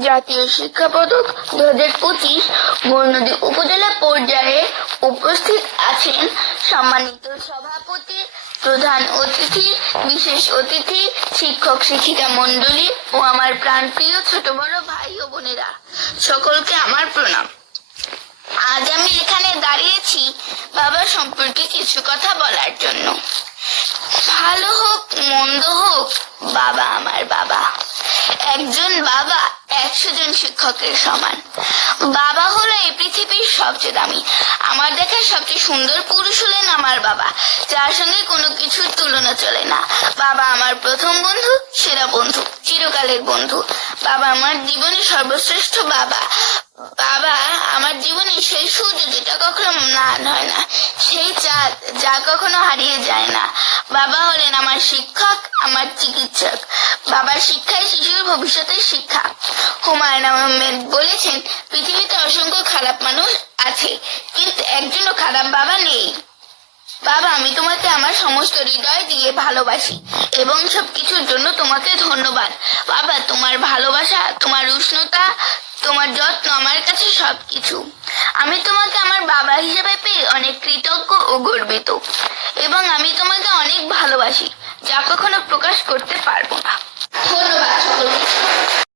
জাতীয় শিক্ষা পদক দু হাজার পঁচিশ নদী উপজেলা পর্যায়ে উপস্থিত আছেন সম্মানিত সভাপতি, প্রধান অতিথি, বিশেষ অতিথি, শিক্ষক, শিক্ষিকা মণ্ডলী ও আমার প্রাণপ্রিয় ছোট বড় ভাই ও বোনেরা। সকলকে আমার প্রণাম। আজ আমি এখানে দাঁড়িয়েছি বাবা সম্পর্কে কিছু কথা বলার জন্য। ভালো হোক, মন্দ হোক, বাবা আমার বাবা। একজন বাবা একশো জন শিক্ষকের সমান। বাবা হলো এই পৃথিবীর সবচেয়ে দামি। আমার দেখা সবচেয়ে সুন্দর পুরুষ হলেন আমার বাবা। যার সঙ্গে কোনো কিছুর তুলনা চলে না। বাবা আমার প্রথম বন্ধু, সেরা বন্ধু, চিরকালের বন্ধু। বাবা আমার জীবনের সর্বশ্রেষ্ঠ বাবা। বাবা আমার জীবনে সেই সূর্য যেটা কখনো ম্লান হয় না, সেই চাঁদ যা কখনো হারিয়ে যায় না। বাবা হলেন আমার শিক্ষক, আমার চিকিৎসক। বাবার শিক্ষাই শিশুর ভবিষ্যতের শিক্ষা। হুমায়ুন আহমেদ বলেছেন, পৃথিবীতে অসংখ্য খারাপ মানুষ আছে, কিন্তু একজনও খারাপ বাবা নেই। বাবা, আমি তোমাকে আমার সমস্ত হৃদয় দিয়ে ভালোবাসি এবং সবকিছুর জন্য তোমাকে ধন্যবাদ। বাবা, তোমার ভালোবাসা, তোমার উষ্ণতা, তোমার যত্ন আমার কাছে সবকিছু। আমি তোমাকে আমার বাবা হিসেবে পেয়ে অনেক কৃতজ্ঞ ও গর্বিত। এবং আমি তোমাকে অনেক ভালোবাসি যা কখনো প্রকাশ করতে পারব না।